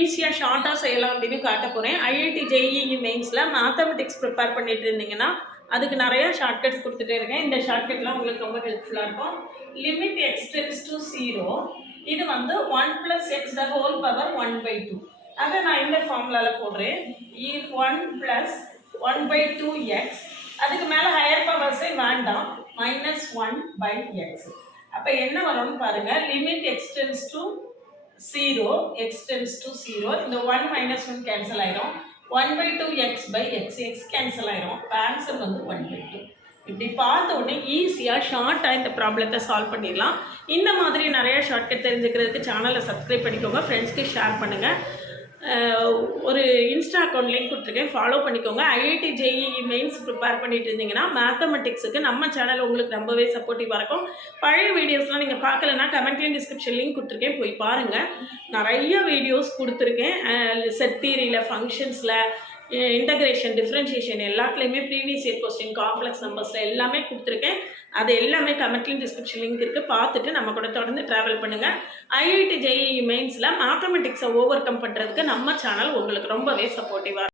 ஈஸியாக ஷார்ட்டாக செய்யலாம் அப்படின்னு காட்ட போகிறேன். ஐஐடி ஜேஇஇ மெயின்ஸில் மேத்தமெட்டிக்ஸ் ப்ரிப்பேர் பண்ணிட்டு இருந்தீங்கன்னா அதுக்கு நிறையா ஷார்ட்கட்ஸ் கொடுத்துட்டே இருக்கேன். இந்த ஷார்ட்கட்லாம் உங்களுக்கு ரொம்ப ஹெல்ப்ஃபுல்லாக இருக்கும். லிமிட் எக்ஸ் டென்ஸ் டு 0, இது வந்து 1 + x த ஹோல் பவர் 1/2. அதை நான் இந்த ஃபார்முலாவில் போடுறேன். 1 + 1/2x, அதுக்கு மேலே ஹையர் பவர்ஸே வேண்டாம், -1/x. அப்போ என்ன வரும்னு பாருங்கள். லிமிட் எக்ஸ் டென்ஸ் டு 0, இந்த 1 - 1 கேன்சல் ஆயிரும். 1/2x/x, x கேன்சல் ஆயிரும். ஆன்சர் வந்து 1/2. இப்படி பார்த்த உடனே ஈஸியாக ஷார்ட்டாக இந்த ப்ராப்ளத்தை சால்வ் பண்ணிடலாம். இந்த மாதிரி நிறைய ஷார்ட்கட் தெரிஞ்சுக்கிறதுக்கு சேனலை சப்ஸ்கிரைப் பண்ணிக்கோங்க, ஃப்ரெண்ட்ஸ்க்கு ஷேர் பண்ணுங்கள். ஒரு இன்ஸ்டா அக்கௌண்ட் லிங்க் கொடுத்துருக்கேன், ஃபாலோ பண்ணிக்கோங்க. ஐஐடி ஜேஇஇ மெயின்ஸ் ப்ரிப்பேர் பண்ணிட்டு இருந்தீங்கன்னா மேத்தமெட்டிக்ஸுக்கு நம்ம சேனல் உங்களுக்கு ரொம்பவே சப்போர்ட்டிவாக இருக்கும். பழைய வீடியோஸ்லாம் நீங்கள் பார்க்கலன்னா கமெண்ட்லேயும் டிஸ்கிரிப்ஷன் லிங்க் கொடுத்துருக்கேன், போய் பாருங்கள். நிறைய வீடியோஸ் கொடுத்துருக்கேன். செட் தியரியில், ஃபங்க்ஷன்ஸில், இன்டகிரேஷன், டிஃப்ரென்ஷியேஷன் எல்லாத்துலேயுமே ப்ரீவியஸ் இயர் கொஸ்டின், காம்ப்ளெக்ஸ் நம்பர்ஸில் எல்லாமே கொடுத்துருக்கேன். அது எல்லாமே கமெண்ட்லேயும் டிஸ்கிரிப்ஷன் லிங்க் இருக்குது, பார்த்துட்டு நம்ம கூட தொடர்ந்து ட்ராவல் பண்ணுங்கள். ஐஐடி ஜேஇஇ மெயின்ஸில் மேத்தமெட்டிக்ஸை ஓவர் கம் பண்ணுறதுக்கு நம்ம சேனல் உங்களுக்கு ரொம்பவே சப்போர்ட்டிவாக